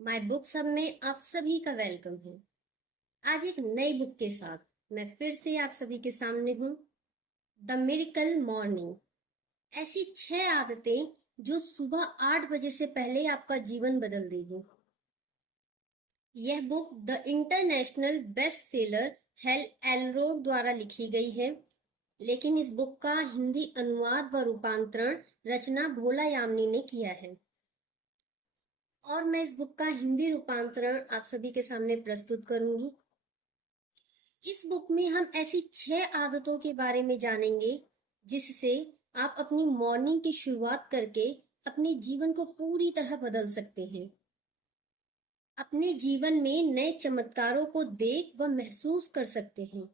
My book सब में आप सभी का वेलकम है। आज एक नई बुक के साथ मैं फिर से आप सभी के सामने हूँ। The miracle morning. ऐसी 6 आदतें जो सुबह 8 बजे से पहले आपका जीवन बदल देगी। यह book the international best seller Hal Elrod द्वारा लिखी गई है, लेकिन इस बुक का हिंदी अनुवाद व रूपांतरण रचना भोला यामिनी ने किया है और मैं इस बुक का हिंदी रूपांतरण आप सभी के सामने प्रस्तुत करूंगी। इस बुक में हम ऐसी 6 आदतों के बारे में जानेंगे जिससे आप अपनी मॉर्निंग की शुरुआत करके अपने जीवन को पूरी तरह बदल सकते हैं। अपने जीवन में नए चमत्कारों को देख व महसूस कर सकते हैं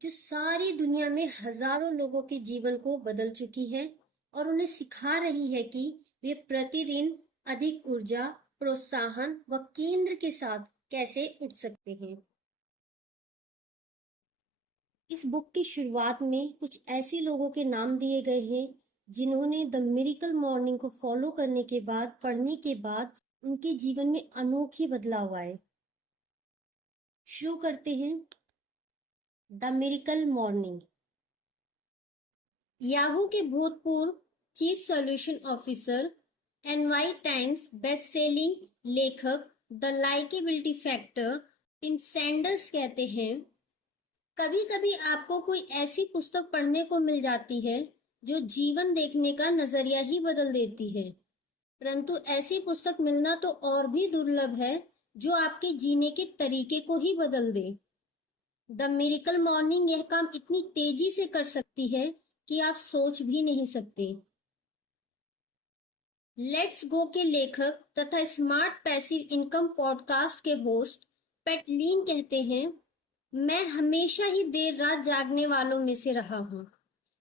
जो सारी दुनिया में हजारों लोगों के जीवन को बदल चुकी है और उन्हें सिखा रही है कि वे प्रतिदिन अधिक ऊर्जा, प्रोत्साहन व केंद्र के साथ कैसे उठ सकते हैं। इस बुक की शुरुआत में कुछ ऐसे लोगों के नाम दिए गए हैं जिन्होंने द मिरेकल मॉर्निंग को फॉलो करने के बाद, पढ़ने के बाद उनके जीवन में अनोखे बदलाव आए। शुरू करते हैं। The miracle morning. याहू के भूतपूर्व chief solution officer, NY Times best selling लेखक, the likability factor Tim Sanders कहते हैं, कभी कभी आपको कोई ऐसी पुस्तक पढ़ने को मिल जाती है जो जीवन देखने का नजरिया ही बदल देती है, परंतु ऐसी पुस्तक मिलना तो और भी दुर्लभ है जो आपके जीने के तरीके को ही बदल दे। द मिरेकल मॉर्निंग यह काम इतनी तेजी से कर सकती है कि आप सोच भी नहीं सकते। लेट्स गो के लेखक तथा स्मार्ट पैसिव इनकम पॉडकास्ट के होस्ट पेट लीन कहते हैं, मैं हमेशा ही देर रात जागने वालों में से रहा हूँ।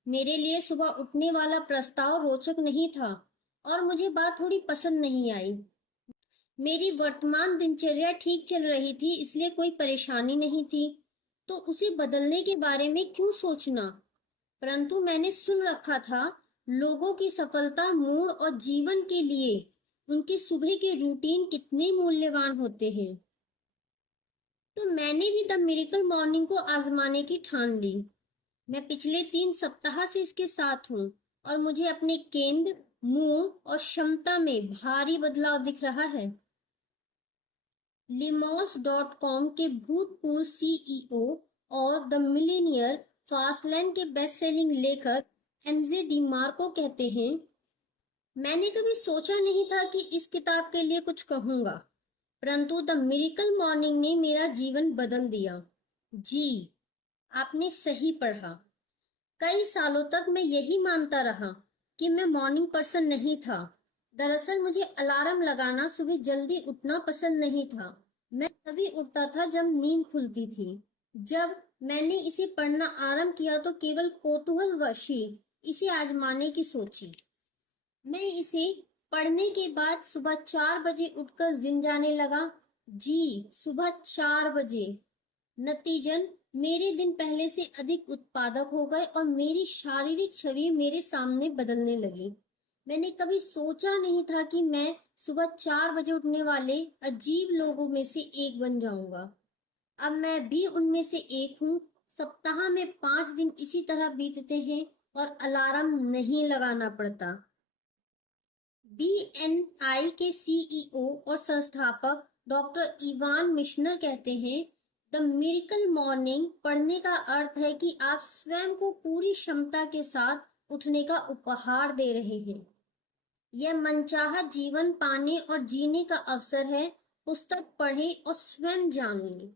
मेरे लिए सुबह उठने वाला प्रस्ताव रोचक नहीं था और मुझे बात थोड़ी पसंद नहीं आई। मेरी वर्तमान दिनचर्या ठीक चल रही थी, इसलिए कोई परेशानी नहीं थी, तो उसे बदलने के बारे में क्यों सोचना। परंतु मैंने सुन रखा था लोगों की सफलता, मूड और जीवन के लिए उनके सुबह के रूटीन कितने मूल्यवान होते हैं। तो मैंने भी द मिरेकल मॉर्निंग को आजमाने की ठान ली। मैं पिछले 3 सप्ताह से इसके साथ हूँ और मुझे अपने केंद्र, मूड और क्षमता में भारी बदलाव दिख रहा है। लिमोस.com के भूतपूर्व सीईओ और द मिलीनियर फास्टलैंड के बेस्ट सेलिंग लेखक एमजे डिमार्को कहते हैं, मैंने कभी सोचा नहीं था कि इस किताब के लिए कुछ कहूंगा, परंतु द मिरेकल मॉर्निंग ने मेरा जीवन बदल दिया। जी, आपने सही पढ़ा। कई सालों तक मैं यही मानता रहा कि मैं मॉर्निंग पर्सन नहीं था। दरअसल मुझे अलार्म लगाना, सुबह जल्दी उठना पसंद नहीं था। मैं तभी उठता था जब नींद खुलती थी। जब मैंने इसे पढ़ना आरंभ किया तो केवल कौतूहलवश ही इसे आजमाने की सोची। मैं इसे पढ़ने के बाद सुबह 4 बजे उठकर जिम जाने लगा। जी, सुबह 4 बजे। नतीजन मेरे दिन पहले से अधिक उत्पादक हो गए और मेरी शारीरिक छवि मेरे सामने बदलने लगी। मैंने कभी सोचा नहीं था कि मैं सुबह 4 बजे उठने वाले अजीब लोगों में से एक बन जाऊंगा। अब मैं भी उनमें से एक हूँ। सप्ताह में 5 दिन इसी तरह बीतते हैं और अलार्म नहीं लगाना पड़ता। बीएनआई के सीईओ और संस्थापक डॉक्टर इवान मिशनर कहते हैं, द मिरेकल मॉर्निंग पढ़ने का अर्थ है कि आप स्वयं को पूरी क्षमता के साथ उठने का उपहार दे रहे हैं। यह मनचाहा जीवन पाने और जीने का अवसर है। पुस्तक पढ़ें और स्वयं जान लें।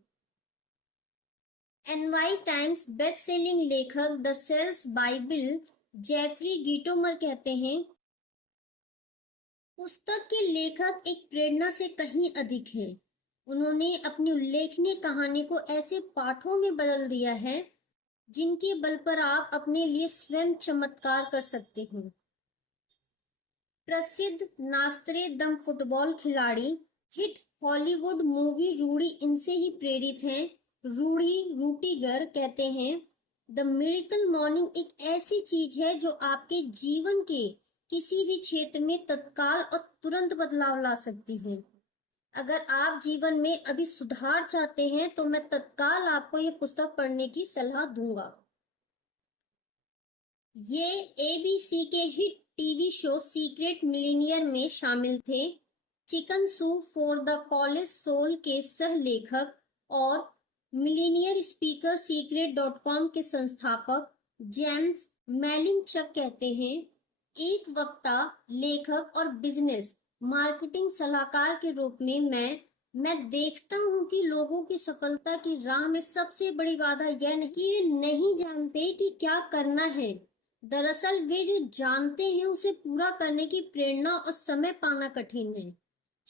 एनवाई टाइम्स बेस्ट सेलिंग लेखक द सेल्स बाइबिल जेफरी गिटोमर कहते हैं, पुस्तक के लेखक एक प्रेरणा से कहीं अधिक हैं। उन्होंने अपनी उल्लेखनीय कहानी को ऐसे पाठों में बदल दिया है जिनके बल पर आप अपने लिए स्वयं चमत्कार कर सकते हैं। प्रसिद्ध नास्त्रे दम फुटबॉल खिलाड़ी, हिट हॉलीवुड मूवी रूडी इनसे ही प्रेरित हैं। रूडी रूटीगर कहते हैं, द मिरेकल मॉर्निंग एक ऐसी चीज है जो आपके जीवन के किसी भी क्षेत्र में तत्काल और तुरंत बदलाव ला सकती है। अगर आप जीवन में अभी सुधार चाहते हैं तो मैं तत्काल आपको ये पुस्तक पढ़ने की सलाह दूंगा। ये एबीसी के hit TV show secret millionaire में शामिल थे। Chicken soup for the college soul के सह लेखक और मिलीनियर स्पीकर सीक्रेट .com के संस्थापक जेम्स मैलिंचक कहते हैं, एक वक्ता, लेखक और बिजनेस मार्केटिंग सलाहकार के रूप में मैं देखता हूं कि लोगों की सफलता की राह में सबसे बड़ी बाधा यह नहीं कि वे नहीं जानते कि क्या करना है। दरअसल वे जो जानते हैं उसे पूरा करने की प्रेरणा और समय पाना कठिन है।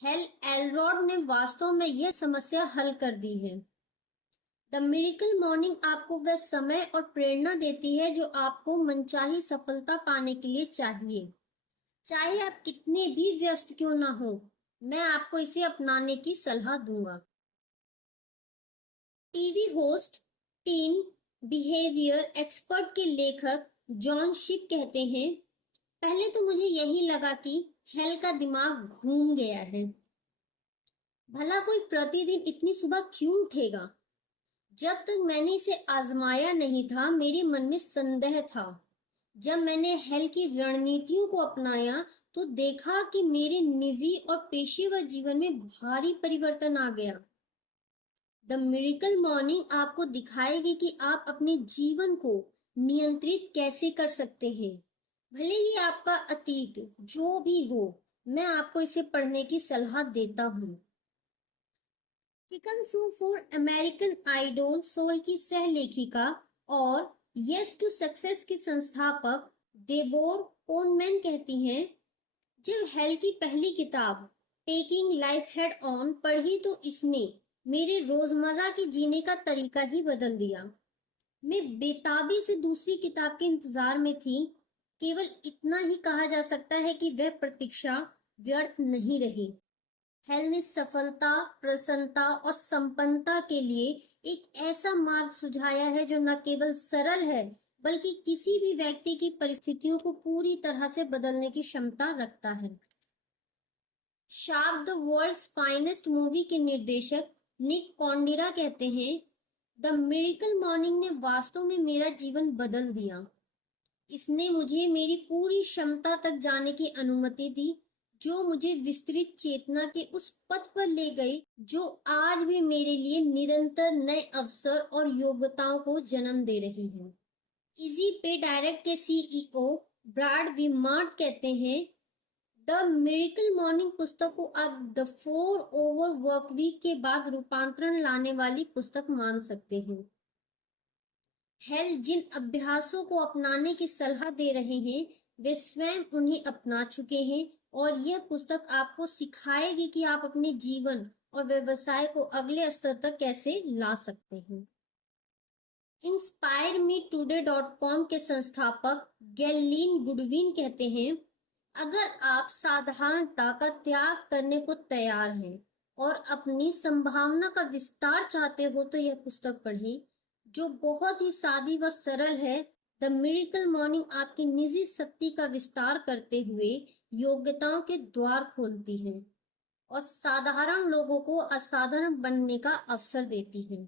हेल एलरॉड ने वास्तव में यह समस्या हल कर दी है। द मिरेकल मॉर्निंग आपको वह समय और प्रेरणा देती है जो आपको मनचाही सफलता पाने के लिए चाहिए, चाहे आप कितने भी व्यस्त क्यों ना हो। मैं आपको इसे अपनाने की सलाह दूंगा। TV host, tin behaviour expert के लेखक जॉन शिप कहते हैं, पहले तो मुझे यही लगा कि हेल का दिमाग घूम गया है। भला कोई प्रतिदिन इतनी सुबह क्यों उठेगा? जब तक मैंने इसे आजमाया नहीं था मेरे मन में संदेह था। जब मैंने हेल की रणनीतियों को अपनाया तो देखा कि मेरे निजी और पेशेवर जीवन में भारी परिवर्तन आ गया। द मिरेकल मॉर्निंग आपको दिखाएगी कि आप अपने जीवन को नियंत्रित कैसे कर सकते हैं। भले ही आपका अतीत जो भी हो, मैं आपको इसे पढ़ने की सलाह देता हूँ। Chicken soup for American idol soul की सह लेखिका और यस टू सक्सेस की संस्थापक डेबोर कोनमैन कहती हैं, जब हेल की पहली किताब टेकिंग लाइफ हेड ऑन पढ़ी तो इसने मेरे रोजमर्रा के जीने का तरीका ही बदल दिया। मैं बेताबी से दूसरी किताब के इंतजार में थी। केवल इतना ही कहा जा सकता है कि वह प्रतीक्षा व्यर्थ नहीं रही। हेल ने सफलता, प्रसन्नता और संपन्नता के लिए एक ऐसा मार्ग सुझाया है जो न केवल सरल है बल्कि किसी भी व्यक्ति की परिस्थितियों को पूरी तरह से बदलने की क्षमता रखता है। Sharp the world's finest movie के निर्देशक निक कॉन्डिरा कहते हैं, द मिरेकल मॉर्निंग ने वास्तव में मेरा जीवन बदल दिया। इसने मुझे मेरी पूरी क्षमता तक जाने की अनुमति दी, जो मुझे विस्तृत चेतना के उस पथ पर ले गई जो आज भी मेरे लिए निरंतर नए अवसर और योग्यताओं को जन्म दे रही है। इजी पे डायरेक्ट के सीईओ ब्रैड विमार्ट कहते हैं, द मिरेकल मॉर्निंग पुस्तक को आप द 4 ओवर वर्क वीक के बाद रूपांतरण लाने वाली पुस्तक मान सकते हैं। हेल जिन अभ्यासों को अपनाने की सलाह दे रहे हैं वे स्वयं उन्हें अपना चुके हैं और यह पुस्तक आपको सिखाएगी कि आप अपने जीवन और व्यवसाय को अगले स्तर तक कैसे ला सकते हैं। इंस्पायर मी टूडे .com के संस्थापक गैलीन गुडविन कहते हैं, अगर आप साधारणता का त्याग करने को तैयार हैं और अपनी संभावना का विस्तार चाहते हो तो यह पुस्तक पढ़ें, जो बहुत ही सादी व सरल है। द मिरेकल मॉर्निंग आपकी निजी शक्ति का विस्तार करते हुए योग्यताओं के द्वार खोलती है और साधारण लोगों को असाधारण बनने का अवसर देती है।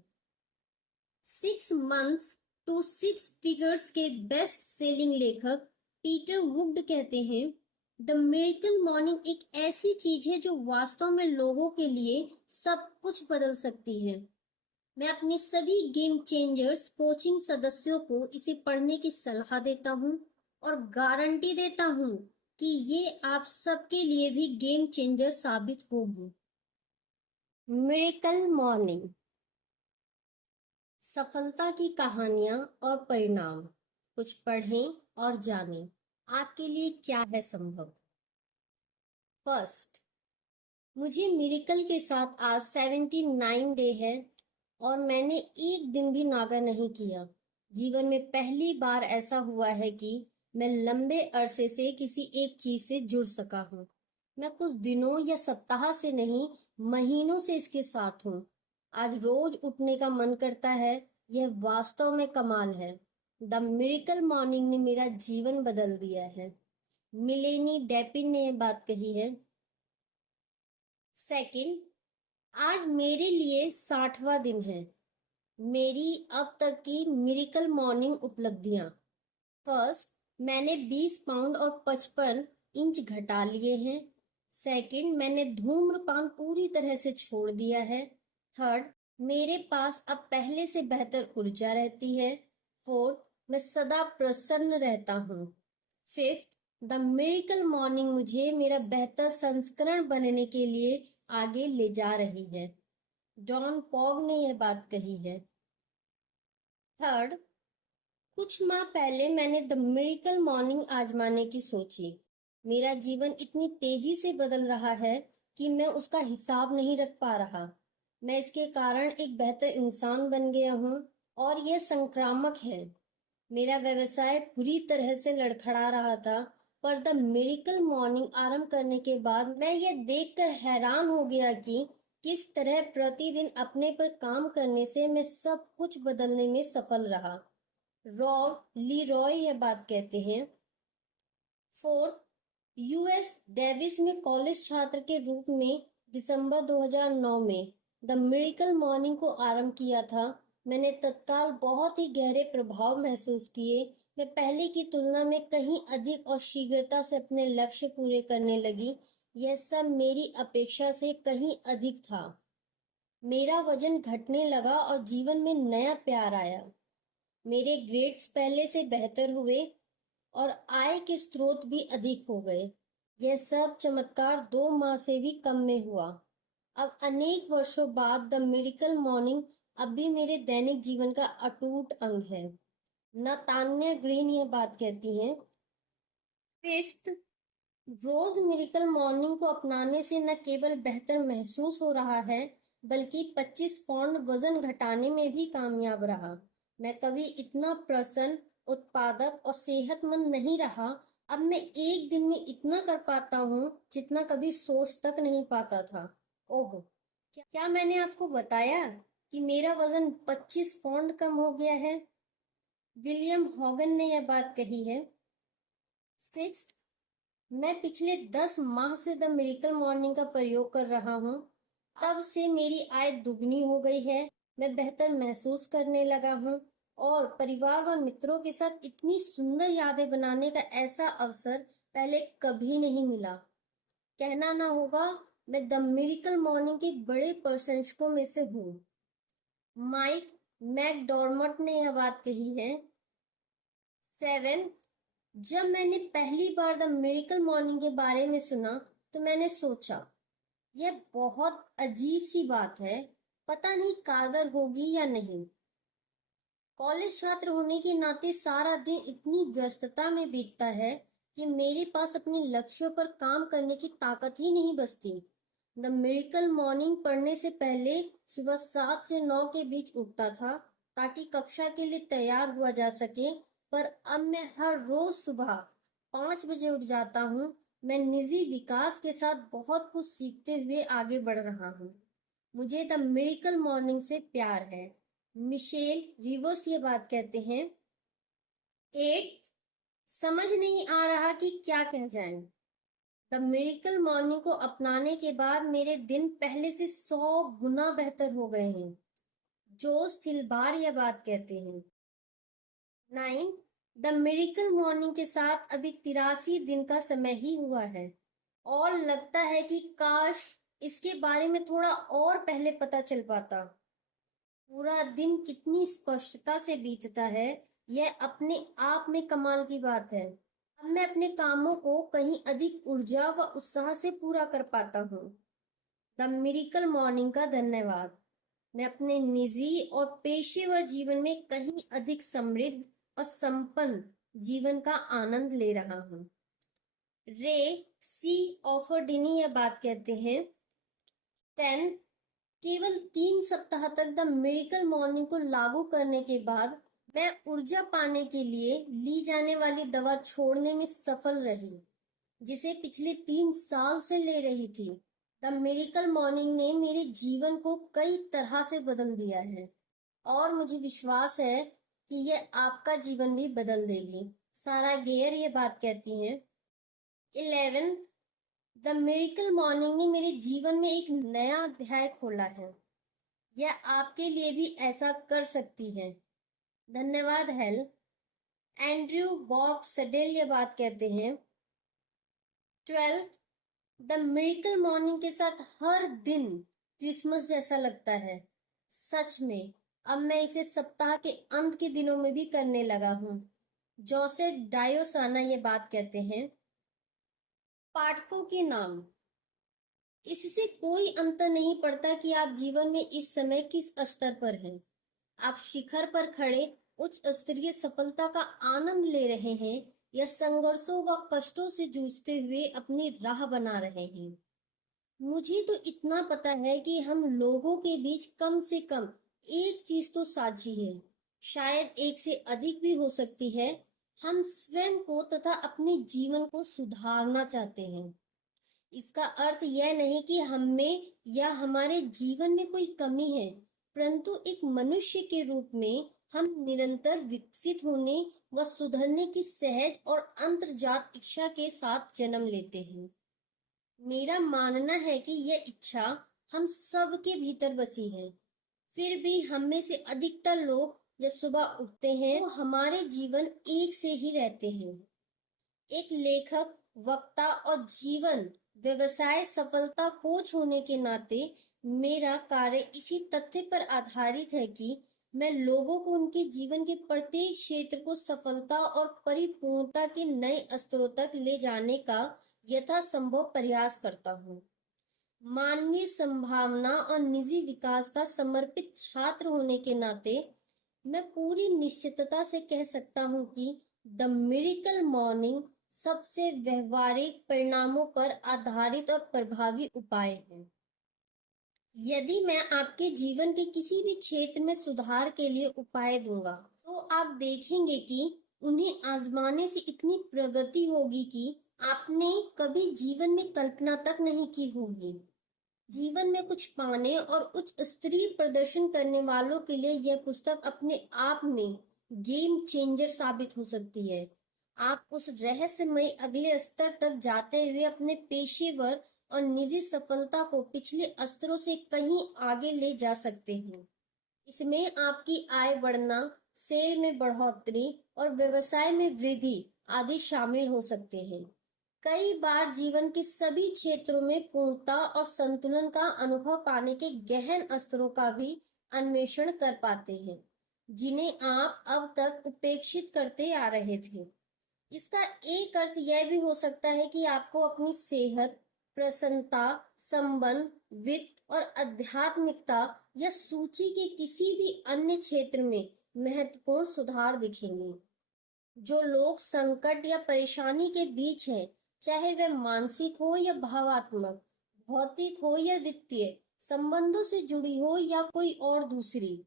6 months to 6 figures के बेस्ट सेलिंग लेखक पीटर वुड कहते हैं, द मिरेकल मॉर्निंग एक ऐसी चीज है जो वास्तव में लोगों के लिए सब कुछ बदल सकती है। मैं अपने सभी गेम चेंजर्स कोचिंग सदस्यों को इसे पढ़ने की सलाह देता हूँ और गारंटी देता हूँ कि ये आप सबके लिए भी गेम चेंजर साबित होगी। मिरेकल मॉर्निंग, सफलता की कहानियां और परिणाम, कुछ पढ़ें और जानें आपके लिए क्या है संभव। फर्स्ट, मुझे मिरेकल के साथ आज 79 डे है और मैंने एक दिन भी नागा नहीं किया। जीवन में पहली बार ऐसा हुआ है कि मैं लंबे अरसे से किसी एक चीज से जुड़ सका हूँ। मैं कुछ दिनों या सप्ताह से नहीं, महीनों से इसके साथ हूँ। आज रोज उठने का मन करता है। यह वास्तव में कमाल है। द मिरेकल मॉर्निंग ने मेरा जीवन बदल दिया है। मिलेनी डेपिन ने यह बात कही है। सेकंड, आज मेरे लिए 60वां दिन है। मेरी अब तक की मिरेकल मॉर्निंग उपलब्धियां। फर्स्ट, मैंने 20 पाउंड और 55 इंच घटा लिए हैं। सेकंड, मैंने धूम्रपान पूरी तरह से छोड़ दिया है। थर्ड, मेरे पास अब पहले से बेहतर ऊर्जा रहती है। फोर्थ, मैं सदा प्रसन्न रहता हूँ। फिफ्थ, द मिरेकल मॉर्निंग मुझे मेरा बेहतर संस्करण बनने के लिए आगे ले जा रही है। जॉन पॉग ने यह बात कही है। थर्ड, कुछ माह पहले मैंने द मिरेकल मॉर्निंग आजमाने की सोची। मेरा जीवन इतनी तेजी से बदल रहा है कि मैं उसका हिसाब नहीं रख पा रहा। मैं इसके कारण एक बेहतर इंसान बन गया हूँ और यह संक्रामक है। मेरा व्यवसाय बुरी तरह से लड़खड़ा रहा था, पर द मिरेकल मॉर्निंग आरंभ करने के बाद मैं यह देखकर हैरान हो गया कि किस तरह प्रतिदिन अपने पर काम करने से मैं सब कुछ बदलने में सफल रहा। रॉब लीरॉय यह बात कहते हैं। फोर्थ, यूएस डेविस में कॉलेज छात्र के रूप में दिसंबर 2009 में द मिरेकल मॉर्निंग को आरंभ किया था। मैंने तत्काल बहुत ही गहरे प्रभाव महसूस किए। मैं पहले की तुलना में कहीं अधिक और शीघ्रता से अपने लक्ष्य पूरे करने लगी। यह सब मेरी अपेक्षा से कहीं अधिक था। मेरा वजन घटने लगा और जीवन में नया प्यार आया। मेरे ग्रेड्स पहले से बेहतर हुए और आय के स्रोत भी अधिक हो गए। यह सब चमत्कार 2 माह से भी कम में हुआ। अब अनेक वर्षों बाद द मिरेकल मॉर्निंग अब भी मेरे दैनिक जीवन का अटूट अंग है। नातान्या ग्रीन यह बात कहती हैं। फिफ्थ, रोज मिरेकल मॉर्निंग को अपनाने से न केवल बेहतर महसूस हो रहा है, बल्कि 25 पाउंड वजन घटाने में भी कामयाब रहा। मैं कभी इतना प्रसन्न, उत्पादक और सेहतमंद नहीं रहा। अब मैं एक दिन में इतना कर पाता हूँ जितना कभी सोच तक नहीं पाता था। ओह, क्या मैंने आपको बताया कि मेरा वजन 25 पाउंड कम हो गया है? विलियम हॉगन ने यह बात कही है। सिक्स, मैं पिछले 10 माह से द मिरेकल मॉर्निंग का प्रयोग कर रहा हूँ। तब से मेरी आय दुगनी हो गई है। मैं बेहतर महसूस करने लगा हूँ और परिवार व मित्रों के साथ इतनी सुंदर यादें बनाने का ऐसा अवसर पहले कभी नहीं मिला। कहना ना होगा, मैं द मिरेकल मॉर्निंग के बड़े प्रशंसकों में से हूँ। माइक मैकडॉर्मट ने यह बात कही है। सेवन, जब मैंने पहली बार द मिरेकल मॉर्निंग के बारे में सुना तो मैंने सोचा, यह बहुत अजीब सी बात है, पता नहीं कारगर होगी या नहीं। कॉलेज छात्र होने के नाते सारा दिन इतनी व्यस्तता में बीतता है कि मेरे पास अपने लक्ष्यों पर काम करने की ताकत ही नहीं बचती। द मिरेकल मॉर्निंग पढ़ने से पहले सुबह 7 से 9 के बीच उठता था ताकि कक्षा के लिए तैयार हुआ जा सके, पर अब मैं हर रोज सुबह 5 बजे उठ जाता हूँ। मैं निजी विकास के साथ बहुत कुछ सीखते हुए आगे बढ़ रहा हूँ। मुझे द मिरेकल मॉर्निंग से प्यार है। मिशेल रिवर्स ये बात कहते हैं। 8, समझ नहीं आ रहा कि क्या कह जाएं। द मिरेकल मॉर्निंग को अपनाने के बाद मेरे दिन पहले से 100 गुना बेहतर हो गए हैं। जोस थिलबार यह बात कहते हैं। 9, द मिरेकल मॉर्निंग के साथ अभी 83 दिन का समय ही हुआ है और लगता है कि काश इसके बारे में थोड़ा और पहले पता चल पाता। पूरा दिन कितनी स्पष्टता से बीतता है, यह अपने आप में कमाल की बात है। अब मैं अपने कामों को कहीं अधिक ऊर्जा व उत्साह से पूरा कर पाता हूँ। द मिरेकल मॉर्निंग का धन्यवाद। मैं अपने निजी और पेशेवर जीवन में कहीं अधिक समृद्ध और संपन्न जीवन का आनंद ले रहा हूँ। रे सी ऑफरडिनी यह बात कहते हैं। 10, केवल 3 सप्ताह तक द मिरेकल मॉर्निंग को लागू करने के बाद मैं ऊर्जा पाने के लिए ली जाने वाली दवा छोड़ने में सफल रही, जिसे पिछले 3 साल से ले रही थी। द मिरेकल मॉर्निंग ने मेरे जीवन को कई तरह से बदल दिया है और मुझे विश्वास है कि यह आपका जीवन भी बदल देगी। सारा गेयर ये बात कहती हैं। 11, द मिरेकल मॉर्निंग ने मेरे जीवन में एक नया अध्याय खोला है। यह आपके लिए भी ऐसा कर सकती है। धन्यवाद हेल। एंड्रयू बॉर्ग सडेल ये बात कहते हैं। 12 द मिरेकल मॉर्निंग के साथ हर दिन क्रिसमस जैसा लगता है। सच में अब मैं इसे सप्ताह के अंत के दिनों में भी करने लगा हूँ। जोसे डायोसाना ये बात कहते हैं। पाठकों के नाम। इससे कोई अंतर नहीं पड़ता कि आप जीवन में इस समय किस स्तर पर हैं। आप शिखर पर खड़े उच्च स्तरीय सफलता का आनंद ले रहे हैं या संघर्षों व कष्टों से जूझते हुए अपनी राह बना रहे हैं। मुझे तो इतना पता है कि हम लोगों के बीच कम से कम एक चीज तो साझी है, शायद एक से अधिक भी हो सकती है। हम स्वयं को तथा अपने जीवन को सुधारना चाहते हैं। इसका अर्थ यह नहीं कि हम में या हमारे जीवन में कोई कमी है, परंतु एक मनुष्य के रूप में हम निरंतर विकसित होने व सुधरने की सहज और अंतर्जात इच्छा के साथ जन्म लेते हैं। मेरा मानना है कि यह इच्छा हम सब के भीतर बसी है। फिर भी हम में से अधिकतर लोग जब सुबह उठते हैं तो हमारे जीवन एक से ही रहते हैं। एक लेखक, वक्ता और जीवन व्यवसाय सफलता कोच होने के नाते मेरा कार्य इसी तथ्य पर आधारित है कि मैं लोगों को उनके जीवन के प्रत्येक क्षेत्र को सफलता और परिपूर्णता के नए स्तरों तक ले जाने का यथासंभव प्रयास करता हूँ। मानवीय संभावना और निजी विकास का समर्पित छात्र होने के नाते मैं पूरी निश्चितता से कह सकता हूँ कि द मिरेकल मॉर्निंग सबसे व्यवहारिक परिणामों पर आधारित और प्रभावी उपाय है। यदि मैं आपके जीवन के किसी भी क्षेत्र में सुधार के लिए उपाय दूंगा, तो आप देखेंगे कि उन्हें आजमाने से इतनी प्रगति होगी कि आपने कभी जीवन में कल्पना तक नहीं की होगी। जीवन में कुछ पाने और उच्च स्तरीय प्रदर्शन करने वालों के लिए यह पुस्तक अपने आप में गेम चेंजर साबित हो सकती है। आप उस रहस्यमय अगले स्तर तक जाते हुए अपने पेशेवर और निजी सफलता को पिछले स्तरों से कहीं आगे ले जा सकते हैं। इसमें आपकी आय बढ़ना, सेल में बढ़ोतरी और व्यवसाय में वृद्धि आदि शामिल हो सकते हैं। कई बार जीवन के सभी क्षेत्रों में पूर्णता और संतुलन का अनुभव पाने के गहन स्तरों का भी अन्वेषण कर पाते हैं, जिन्हें आप अब तक उपेक्षित करते आ रहे थे। इसका एक अर्थ यह भी हो सकता है कि आपको अपनी सेहत, प्रसन्नता, संबंध, वित्त और आध्यात्मिकता या सूची के किसी भी अन्य क्षेत्र में महत्वपूर्ण सुधार दिखेंगे। जो लोग संकट या परेशानी के बीच हैं, चाहे वह मानसिक हो या भावात्मक, भौतिक हो या वित्तीय, संबंधों से जुड़ी हो या कोई और दूसरी,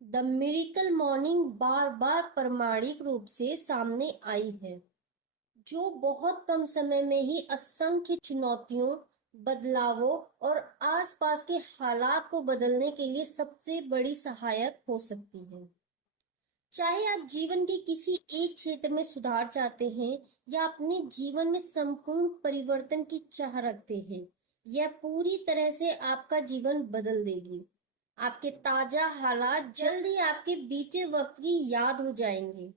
द मिरेकल मॉर्निंग बार बार प्रामाणिक रूप से सामने आई है, जो बहुत कम समय में ही असंख्य चुनौतियों, बदलावों और आसपास के हालात को बदलने के लिए सबसे बड़ी सहायक हो सकती है। चाहे आप जीवन के किसी एक क्षेत्र में सुधार चाहते हैं या अपने जीवन में संपूर्ण परिवर्तन की चाह रखते हैं, यह पूरी तरह से आपका जीवन बदल देगी। आपके ताजा हालात जल्द ही आपके बीते वक्त की याद हो जाएंगे।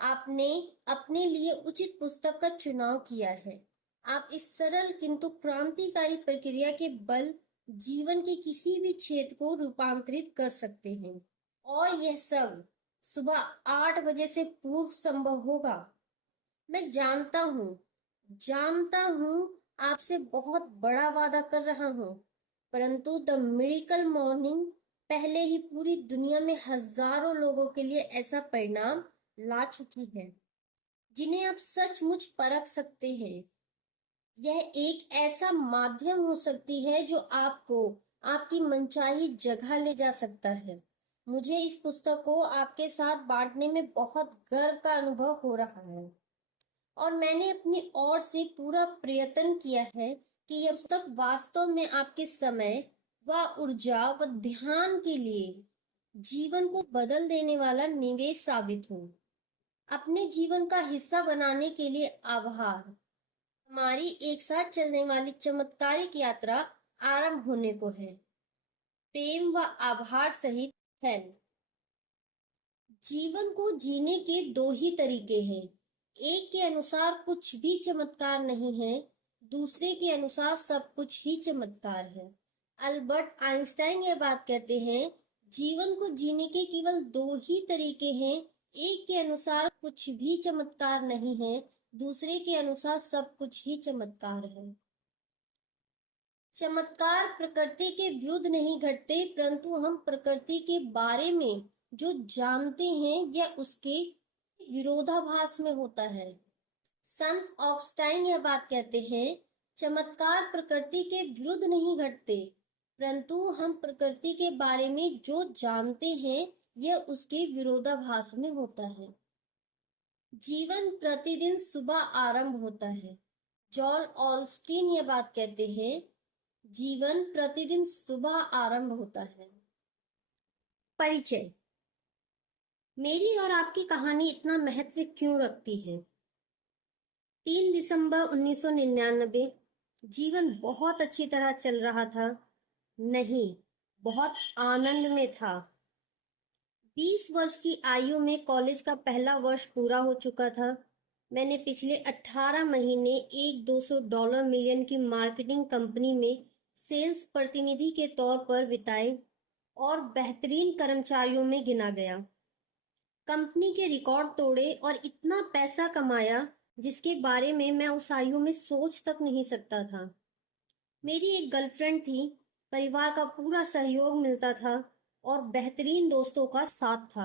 आपने अपने लिए उचित पुस्तक का चुनाव किया है। आप इस सरल किंतु क्रांतिकारी प्रक्रिया के बल जीवन के किसी भी क्षेत्र को रूपांतरित कर सकते हैं, और यह सब सुबह 8 बजे से पूर्व संभव होगा। मैं जानता हूँ आपसे बहुत बड़ा वादा कर रहा हूँ, परंतु द मिरेकल मॉर्निंग पहले ही पूरी दुनिया में हजारों लोगों के लिए ऐसा परिणाम ला चुकी है, जिन्हें आप सचमुच परख सकते हैं। यह एक ऐसा माध्यम हो सकती है जो आपको आपकी मनचाही जगह ले जा सकता है। मुझे इस पुस्तक को आपके साथ बांटने में बहुत गर्व का अनुभव हो रहा है, और मैंने अपनी ओर से पूरा प्रयत्न किया है कि यह पुस्तक वास्तव में आपके समय व ऊर्जा व ध्यान के लिए जीवन को बदल देने वाला निवेश साबित हो। अपने जीवन का हिस्सा बनाने के लिए आभार। हमारी एक साथ चलने वाली चमत्कारिक यात्रा आरंभ होने को है। प्रेम व आभार सहित हेल। जीवन को जीने के दो ही तरीके हैं। एक के अनुसार कुछ भी चमत्कार नहीं है, दूसरे के अनुसार सब कुछ ही चमत्कार है। अल्बर्ट आइंस्टाइन यह बात कहते हैं, जीवन को जीने के केवल दो ही तरीके हैं। एक के अनुसार कुछ भी चमत्कार नहीं है, दूसरे के अनुसार सब कुछ ही चमत्कार है। चमत्कार प्रकृति के विरुद्ध नहीं घटते, परंतु हम प्रकृति के बारे में जो जानते हैं यह उसके विरोधाभास में होता है। संत ऑगस्टाइन यह बात कहते हैं, चमत्कार प्रकृति के विरुद्ध नहीं घटते, परंतु हम प्रकृति के बारे में जो जानते हैं यह उसके विरोधाभास में होता है। जीवन प्रतिदिन सुबह आरंभ होता है। जॉन ऑलस्टीन यह बात कहते हैं, जीवन प्रतिदिन सुबह आरंभ होता है। परिचय। मेरी और आपकी कहानी इतना महत्व क्यों रखती है? 3 दिसंबर 1999। जीवन बहुत अच्छी तरह चल रहा था। नहीं, बहुत आनंद में था। 20 वर्ष की आयु में कॉलेज का पहला वर्ष पूरा हो चुका था। मैंने पिछले 18 महीने एक $200 मिलियन की मार्केटिंग कंपनी में सेल्स प्रतिनिधि के तौर पर बिताए और बेहतरीन कर्मचारियों में गिना गया। कंपनी के रिकॉर्ड तोड़े और इतना पैसा कमाया जिसके बारे में मैं उस आयु में सोच तक नहीं सकता था। मेरी एक गर्लफ्रेंड थी, परिवार का पूरा सहयोग मिलता था और बेहतरीन दोस्तों का साथ था।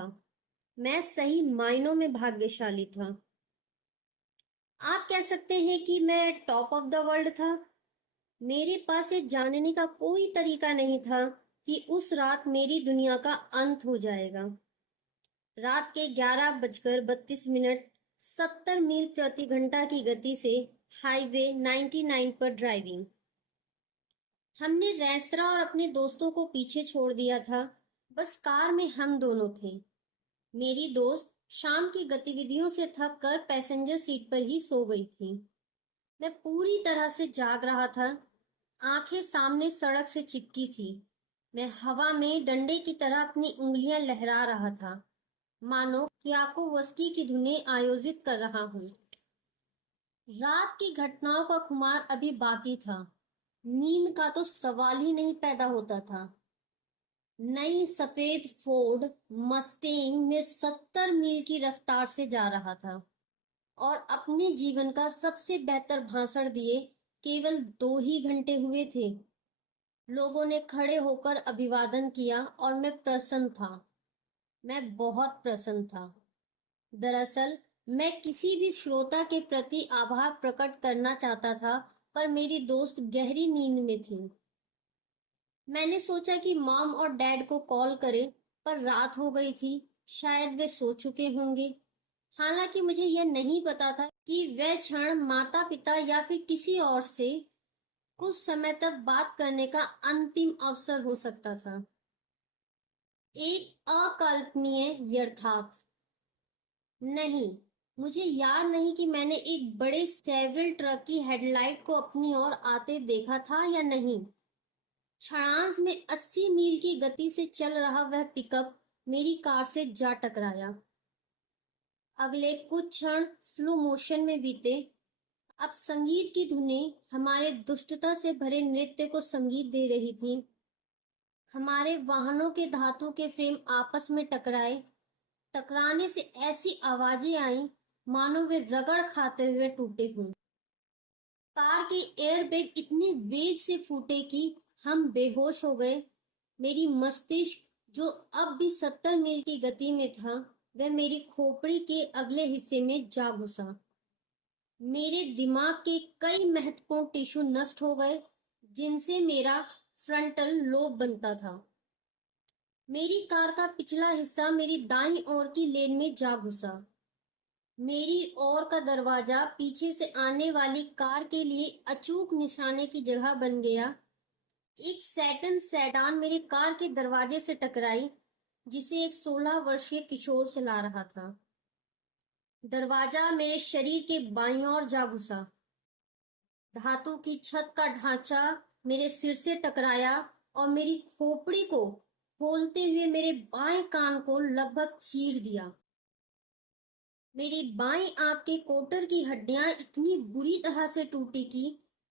मैं सही मायनों में भाग्यशाली था। आप कह सकते हैं कि मैं टॉप ऑफ द वर्ल्ड था। मेरे पास ये जानने का कोई तरीका नहीं था कि उस रात मेरी दुनिया का अंत हो जाएगा। रात के 11:32, 70 मील प्रति घंटा की गति से हाईवे 99 पर ड्राइविंग। हमने रेस्तरां और अपने दोस्तों को पीछे छोड़ दिया था। बस कार में हम दोनों थे। मेरी दोस्त शाम की गतिविधियों से थक कर पैसेंजर सीट पर ही सो गई थी। मैं पूरी तरह से जाग रहा था। आंखें सामने सड़क से चिपकी थी। मैं हवा में डंडे की तरह अपनी उंगलियां लहरा रहा था, मानो क्याकोवस्की की धुनें आयोजित कर रहा हूँ। रात की घटनाओं का खुमार अभी बाकी था। नींद का तो सवाल ही नहीं पैदा होता था। नई सफेद फोर्ड मस्टेंग में 70 मील की रफ्तार से जा रहा था और अपने जीवन का सबसे बेहतर भाषण दिए केवल 2 ही घंटे हुए थे। लोगों ने खड़े होकर अभिवादन किया और मैं प्रसन्न था। मैं बहुत प्रसन्न था। दरअसल मैं किसी भी श्रोता के प्रति आभार प्रकट करना चाहता था, पर मेरी दोस्त गहरी नींद में थी। मैंने सोचा कि मॉम और डैड को कॉल करें, पर रात हो गई थी। शायद वे सो चुके होंगे। हालांकि मुझे यह नहीं पता था कि वह क्षण माता पिता या फिर किसी और से कुछ समय तक बात करने का अंतिम अवसर हो सकता था। एक अकल्पनीय यथार्थ। नहीं, मुझे याद नहीं कि मैंने एक बड़े सेवरल ट्रक की हेडलाइट को अपनी ओर आते देखा था या नहीं। क्षणांश में 80 मील की गति से चल रहा वह पिकअप मेरी कार से जा टकराया। अगले कुछ क्षण स्लो मोशन में बीते। अब संगीत की धुनें हमारे दुष्टता से भरे नृत्य को संगीत दे रही थी। हमारे वाहनों के धातु के फ्रेम आपस में टकराए। टकराने से ऐसी आवाजें आईं मानो वे रगड़ खाते हुए टूटे हों। कार के एयरबैग इतने वेग से फूटे कि हम बेहोश हो गए। मेरी मस्तिष्क, जो अब भी 70 मील की गति में था, वह मेरी खोपड़ी के अगले हिस्से में जा घुसा। मेरे दिमाग के कई महत्वपूर्ण टिश्यू नष्ट हो गए, जिनसे मेरा फ्रंटल लोब बनता था। मेरी कार का पिछला हिस्सा मेरी दाईं ओर की लेन में जा घुसा। मेरी ओर का दरवाजा पीछे से आने वाली कार के लिए अचूक निशाने की जगह बन गया। एक सैटन सेडान मेरी कार के दरवाजे से टकराई, जिसे एक 16 वर्षीय किशोर चला रहा था। दरवाजा मेरे शरीर के बाईं ओर जा घुसा। धातु की छत का ढांचा मेरे सिर से टकराया और मेरी खोपड़ी को खोलते हुए मेरे बाएं कान को लगभग चीर दिया। मेरी बाईं आंख के कोटर की हड्डियां इतनी बुरी तरह से टूटी कि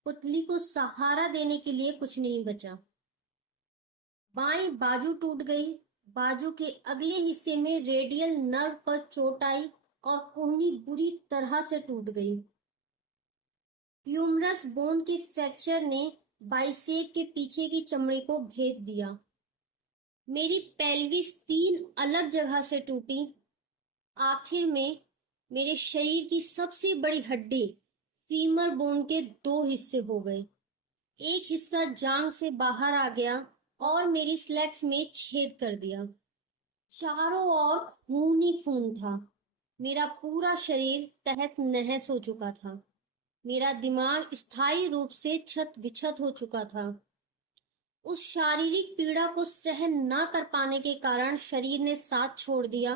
पुतली को सहारा देने के लिए कुछ नहीं बचा। बाईं बाजू टूट गई। बाजू के अगले हिस्से में रेडियल नर्व पर चोट आई और कोहनी बुरी तरह से टूट गई। ह्यूमरस बोन के फ्रैक्चर ने बाइसेप के पीछे की चमड़ी को भेद दिया। मेरी पेल्विस 3 अलग जगह से टूटी। आखिर में मेरे शरीर की सबसे बड़ी हड्डी फीमर बोन के 2 हिस्से हो गए। एक हिस्सा जांग से बाहर आ गया और मेरी स्लैक्स में छेद कर दिया। चारों ओर खून ही खून था। मेरा पूरा शरीर तहस नहस हो चुका था। मेरा दिमाग स्थायी रूप से छत विछत हो चुका था। उस शारीरिक पीड़ा को सहन न कर पाने के कारण शरीर ने साथ छोड़ दिया।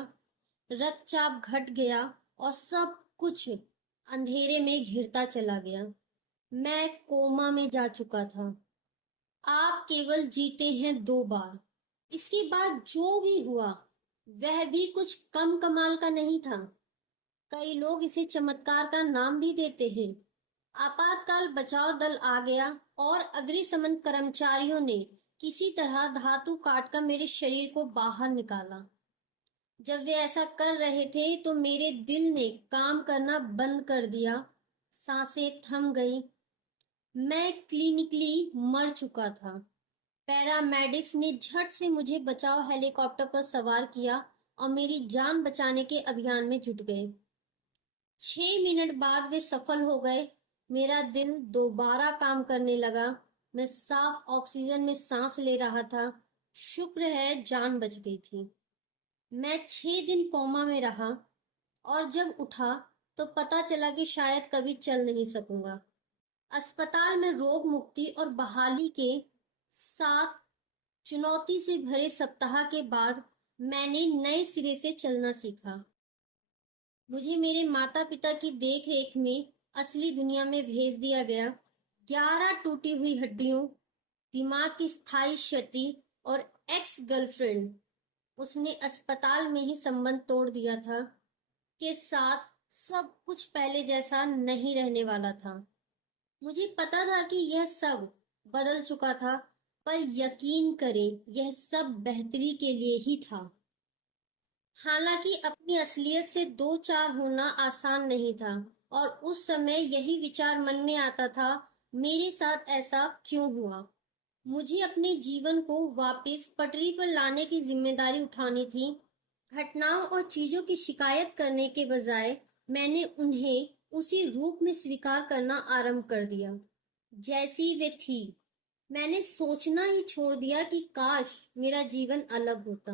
रक्तचाप घट गया और सब कुछ अंधेरे में घिरता चला गया। मैं कोमा में जा चुका था। आप केवल जीते हैं 2 बार। इसके बाद जो भी हुआ वह भी कुछ कम कमाल का नहीं था। कई लोग इसे चमत्कार का नाम भी देते हैं। आपातकाल बचाव दल आ गया और अग्निशमन कर्मचारियों ने किसी तरह धातु काटकर मेरे शरीर को बाहर निकाला। जब वे ऐसा कर रहे थे तो मेरे दिल ने काम करना बंद कर दिया। सांसें थम गई। मैं क्लिनिकली मर चुका था। पैरामेडिक्स ने झट से मुझे बचाव हेलीकॉप्टर पर सवार किया और मेरी जान बचाने के अभियान में जुट गए। 6 मिनट बाद वे सफल हो गए। मेरा दिल दोबारा काम करने लगा। मैं साफ ऑक्सीजन में सांस ले रहा था। शुक्र है जान बच गई थी। मैं 6 दिन कोमा में रहा और जब उठा तो पता चला कि शायद कभी चल नहीं सकूंगा। अस्पताल में रोग मुक्ति और बहाली के साथ चुनौती से भरे सप्ताह के बाद मैंने नए सिरे से चलना सीखा। मुझे मेरे माता पिता की देख रेख में असली दुनिया में भेज दिया गया। 11 टूटी हुई हड्डियों, दिमाग की स्थायी क्षति और एक्स गर्लफ्रेंड, उसने अस्पताल में ही संबंध तोड़ दिया था, के साथ सब कुछ पहले जैसा नहीं रहने वाला था। मुझे पता था कि यह सब बदल चुका था, पर यकीन करें यह सब बेहतरी के लिए ही था। हालांकि अपनी असलियत से दो चार होना आसान नहीं था और उस समय यही विचार मन में आता था, मेरे साथ ऐसा क्यों हुआ। मुझे अपने जीवन को वापस पटरी पर लाने की जिम्मेदारी उठानी थी। घटनाओं और चीजों की शिकायत करने के बजाय मैंने उन्हें उसी रूप में स्वीकार करना आरंभ कर दिया जैसी वे थी। मैंने सोचना ही छोड़ दिया कि काश मेरा जीवन अलग होता।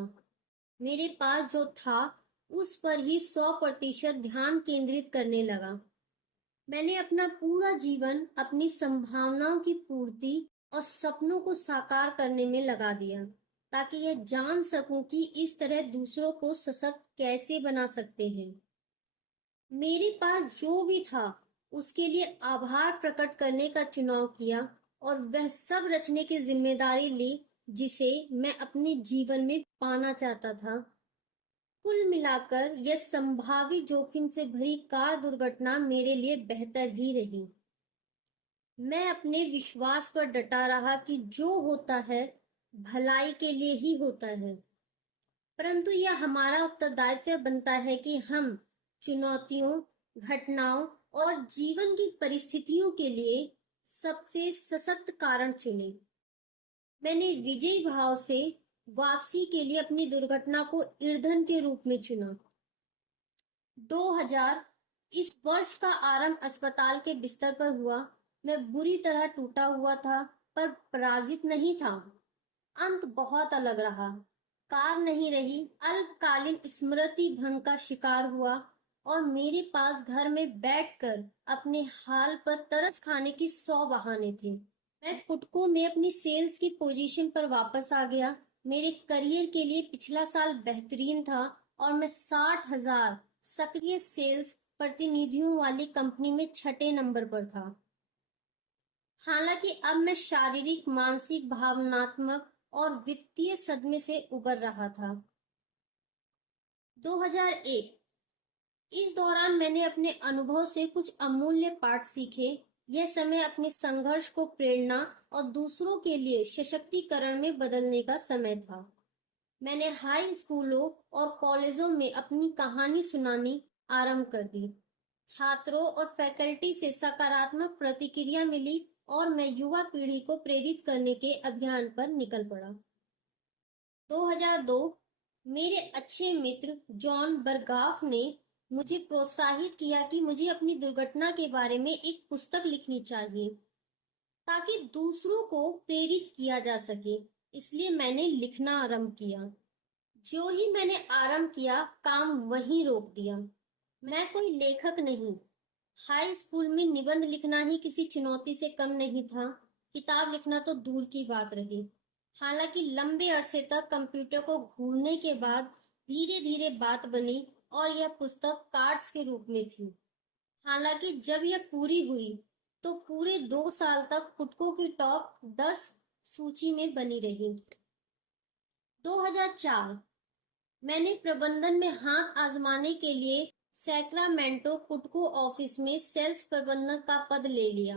मेरे पास जो था उस पर ही 100% ध्यान केंद्रित करने लगा। मैंने अपना पूरा जीवन अपनी संभावनाओं की पूर्ति और सपनों को साकार करने में लगा दिया, ताकि यह जान सकूं कि इस तरह दूसरों को सशक्त कैसे बना सकते हैं। मेरे पास जो भी था उसके लिए आभार प्रकट करने का चुनाव किया और वह सब रचने की जिम्मेदारी ली जिसे मैं अपने जीवन में पाना चाहता था। कुल मिलाकर यह संभावित जोखिम से भरी कार दुर्घटना मेरे लिए बेहतर ही रही। मैं अपने विश्वास पर डटा रहा कि जो होता है भलाई के लिए ही होता है, परंतु यह हमारा उत्तरदायित्व बनता है कि हम चुनौतियों, घटनाओं और जीवन की परिस्थितियों के लिए सबसे सशक्त कारण चुनें। मैंने विजयी भाव से वापसी के लिए अपनी दुर्घटना को ईंधन के रूप में चुना। 2000 इस वर्ष का आरंभ अस्पताल के बिस्तर पर हुआ। मैं बुरी तरह टूटा हुआ था, पर पराजित नहीं था। अंत बहुत अलग रहा। कार नहीं रही, अल्पकालीन स्मृति भंग का शिकार हुआ और मेरे पास घर में बैठकर अपने हाल पर तरस खाने की 100 बहाने थे। मैं कुटको में अपनी सेल्स की पोजीशन पर वापस आ गया। मेरे करियर के लिए पिछला साल बेहतरीन था और मैं 60,000 सक्रिय सेल्स प्रतिनिधियों वाली कंपनी में 6ठे नंबर पर था। हालांकि अब मैं शारीरिक, मानसिक, भावनात्मक और वित्तीय सदमे से उबर रहा था। 2001। इस दौरान मैंने अपने अनुभव से कुछ अमूल्य पाठ सीखे। यह समय अपने संघर्ष को प्रेरणा और दूसरों के लिए सशक्तिकरण में बदलने का समय था। मैंने हाई स्कूलों और कॉलेजों में अपनी कहानी सुनानी आरंभ कर दी। छात्रों और फैकल्टी से सकारात्मक प्रतिक्रिया मिली और मैं युवा पीढ़ी को प्रेरित करने के अभियान पर निकल पड़ा। 2002। मेरे अच्छे मित्र जॉन बर्गाफ ने मुझे प्रोत्साहित किया कि मुझे अपनी दुर्घटना के बारे में एक पुस्तक लिखनी चाहिए ताकि दूसरों को प्रेरित किया जा सके। इसलिए मैंने लिखना आरंभ किया। जो ही मैंने आरंभ किया, काम वहीं रोक दिया। मैं कोई लेखक नहीं। हाई स्कूल में निबंध लिखना ही किसी चुनौती से कम नहीं था। किताब लिखना तो दूर की बात रही। हालांकि लंबे अरसे तक कंप्यूटर को घूरने के बाद धीरे धीरे बात बनी और यह पुस्तक कार्ड्स के रूप में थी। हालांकि जब यह पूरी हुई तो पूरे 2 साल तक पुटको की टॉप 10 सूची में बनी रही। 2004। मैंने प्रबंधन में हाथ आजमाने के लिए सैक्रामेंटो पुटको ऑफिस में सेल्स प्रबंधक का पद ले लिया।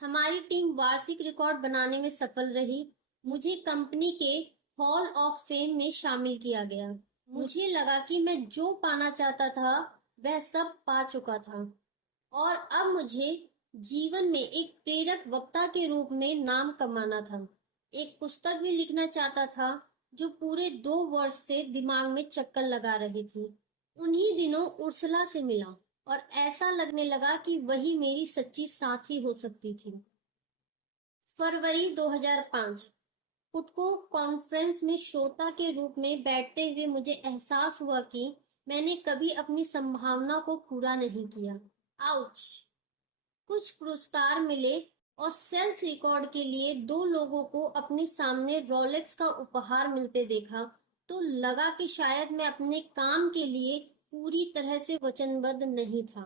हमारी टीम वार्षिक रिकॉर्ड बनाने में सफल रही। मुझे कंपनी के हॉल ऑफ फेम में शामिल किया गया। मुझे लगा कि मैं जो पाना चाहता था वह सब पा चुका था और अब मुझे जीवन में एक प्रेरक वक्ता के रूप में नाम कमाना था। एक पुस्तक भी लिखना चाहता था जो पूरे 2 वर्ष से दिमाग में चक्कर लगा रही थी। उन्हीं दिनों उर्सुला से मिला और ऐसा लगने लगा कि वही मेरी सच्ची साथी हो सकती थी। फरवरी 2005। पुटको कॉन्फ्रेंस में श्रोता के रूप में बैठते हुए मुझे एहसास हुआ कि मैंने कभी अपनी संभावना को पूरा नहीं किया। आउच। कुछ पुरस्कार मिले और सेल्स रिकॉर्ड के लिए 2 लोगों को अपने सामने रोलेक्स का उपहार मिलते देखा तो लगा कि शायद मैं अपने काम के लिए पूरी तरह से वचनबद्ध नहीं था।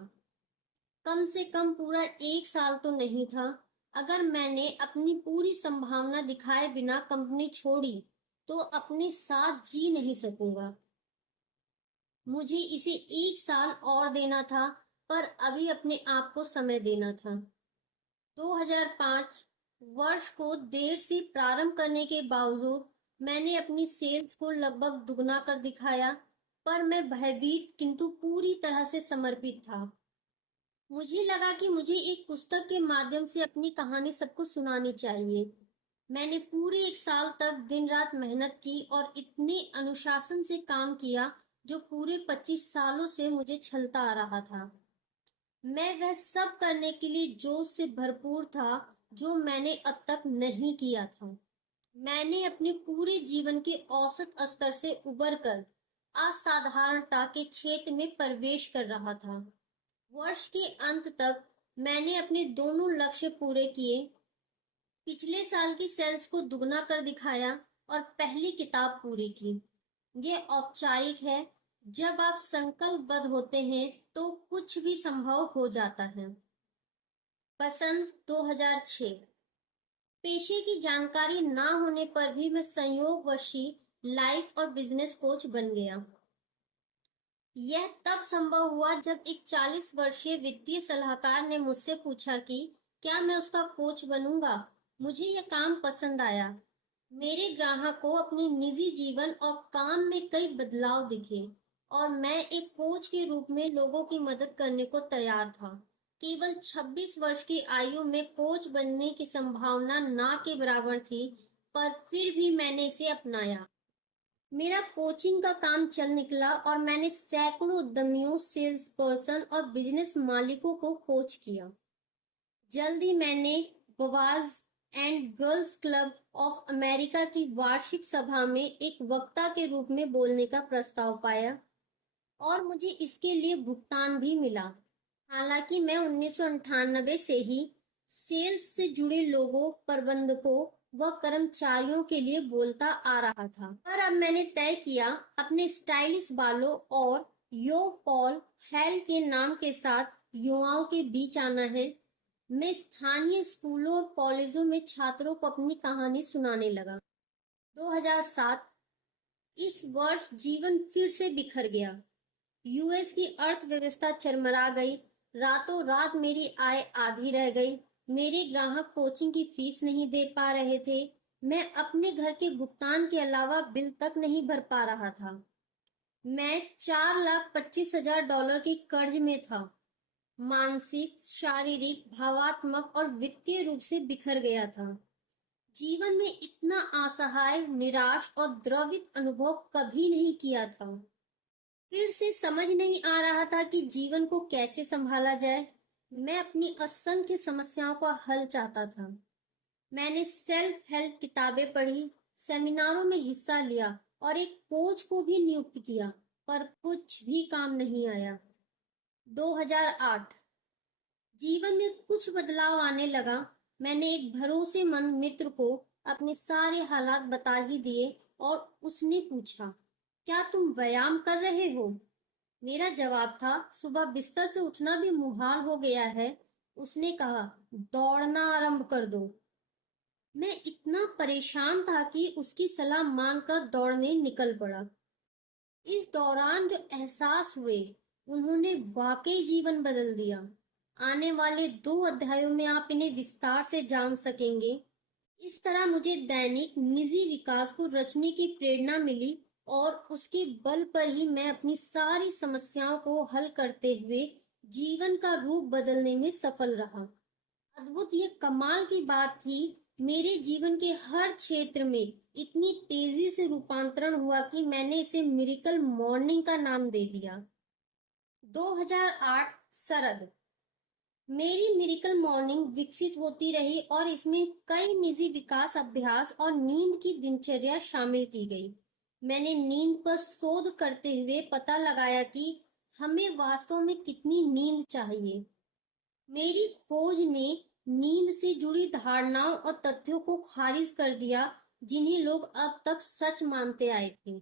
कम से कम पूरा 1 साल तो नहीं था। अगर मैंने अपनी पूरी संभावना दिखाए बिना कंपनी छोड़ी तो अपने साथ जी नहीं सकूंगा। मुझे इसे 1 साल और देना था, पर अभी अपने आप को समय देना था। 2005 वर्ष को देर से प्रारंभ करने के बावजूद मैंने अपनी सेल्स को लगभग दुगना कर दिखाया, पर मैं भयभीत किंतु पूरी तरह से समर्पित था। मुझे लगा कि मुझे एक पुस्तक के माध्यम से अपनी कहानी सबको सुनानी चाहिए। मैंने पूरे 1 साल तक दिन रात मेहनत की और इतने अनुशासन से काम किया जो पूरे 25 सालों से मुझे छलता आ रहा था। मैं वह सब करने के लिए जोश से भरपूर था जो मैंने अब तक नहीं किया था। मैंने अपने पूरे जीवन के औसत स्तर से उबर कर असाधारणता के क्षेत्र में प्रवेश कर रहा था। वर्ष के अंत तक मैंने अपने दोनों लक्ष्य पूरे किए। पिछले साल की सेल्स को दुगना कर दिखाया और पहली किताब पूरी की। यह औपचारिक है। जब आप संकल्पबद्ध होते हैं तो कुछ भी संभव हो जाता है। बसंत 2006। पेशे की जानकारी ना होने पर भी मैं संयोगवश लाइफ और बिजनेस कोच बन गया। यह तब संभव हुआ जब एक 40 वर्षीय वित्तीय सलाहकार ने मुझसे पूछा कि क्या मैं उसका कोच बनूंगा। मुझे यह काम पसंद आया। मेरे ग्राहक को अपने निजी जीवन और काम में कई बदलाव दिखे और मैं एक कोच के रूप में लोगों की मदद करने को तैयार था। केवल 26 वर्ष की आयु में कोच बनने की संभावना ना के बराबर थी, पर फिर भी मैंने इसे अपनाया। मेरा कोचिंग का काम चल निकला और मैंने सैकड़ों उद्यमियों, सेल्स पर्सन और बिजनेस मालिकों को कोच किया। जल्द ही मैंने boys and girls club of America की वार्षिक सभा में एक वक्ता के रूप में बोलने का प्रस्ताव पाया और मुझे इसके लिए भुगतान भी मिला। हालांकि मैं 1998 से ही सेल्स से जुड़े लोगों, प्रबंधकों व कर्मचारियों के लिए बोलता आ रहा था, पर अब मैंने तय किया अपने स्टाइलिश बालों और यो पॉल हेल के नाम के साथ युवाओं के बीच आना है। मैं स्थानीय स्कूलों और कॉलेजों में छात्रों को अपनी कहानी सुनाने लगा। 2007 इस वर्ष जीवन फिर से बिखर गया। यूएस की अर्थव्यवस्था चरमरा गई। रातों रात मेरी आय आधी रह गई। मेरे ग्राहक कोचिंग की फीस नहीं दे पा रहे थे। मैं अपने घर के भुगतान के अलावा बिल तक नहीं भर पा रहा था। मैं $4,25,000 के कर्ज में था। मानसिक, शारीरिक, भावात्मक और वित्तीय रूप से बिखर गया था। जीवन में इतना असहाय, निराश और द्रवित अनुभव कभी नहीं किया था। फिर से समझ नहीं आ रहा था कि जीवन को कैसे संभाला जाए। मैं अपनी असंख्य समस्याओं का हल चाहता था। मैंने सेल्फ हेल्प किताबें पढ़ी, सेमिनारों में हिस्सा लिया और एक कोच को भी नियुक्त किया, पर कुछ भी काम नहीं आया। 2008 जीवन में कुछ बदलाव आने लगा। मैंने एक भरोसेमंद मित्र को अपने सारे हालात बता ही दिए और उसने पूछा, क्या तुम व्यायाम कर रहे हो? मेरा जवाब था, सुबह बिस्तर से उठना भी मुहाल हो गया है। उसने कहा, दौड़ना आरंभ कर दो। मैं इतना परेशान था कि उसकी सलाह मानकर दौड़ने निकल पड़ा। इस दौरान जो एहसास हुए, उन्होंने वाकई जीवन बदल दिया। आने वाले 2 अध्यायों में आप इन्हें विस्तार से जान सकेंगे। इस तरह मुझे दैनिक निजी विकास को रचने की प्रेरणा मिली और उसके बल पर ही मैं अपनी सारी समस्याओं को हल करते हुए जीवन का रूप बदलने में सफल रहा। अद्भुत, ये कमाल की बात थी। मेरे जीवन के हर क्षेत्र में इतनी तेजी से रूपांतरण हुआ कि मैंने इसे मिरेकल मॉर्निंग का नाम दे दिया। 2008 शरद मेरी मिरेकल मॉर्निंग विकसित होती रही और इसमें कई निजी विकास अभ्यास और नींद की दिनचर्या शामिल की गई। मैंने नींद पर शोध करते हुए पता लगाया कि हमें वास्तव में कितनी नींद चाहिए। मेरी खोज ने नींद से जुड़ी धारणाओं और तथ्यों को खारिज कर दिया जिन्हें लोग अब तक सच मानते आए थे।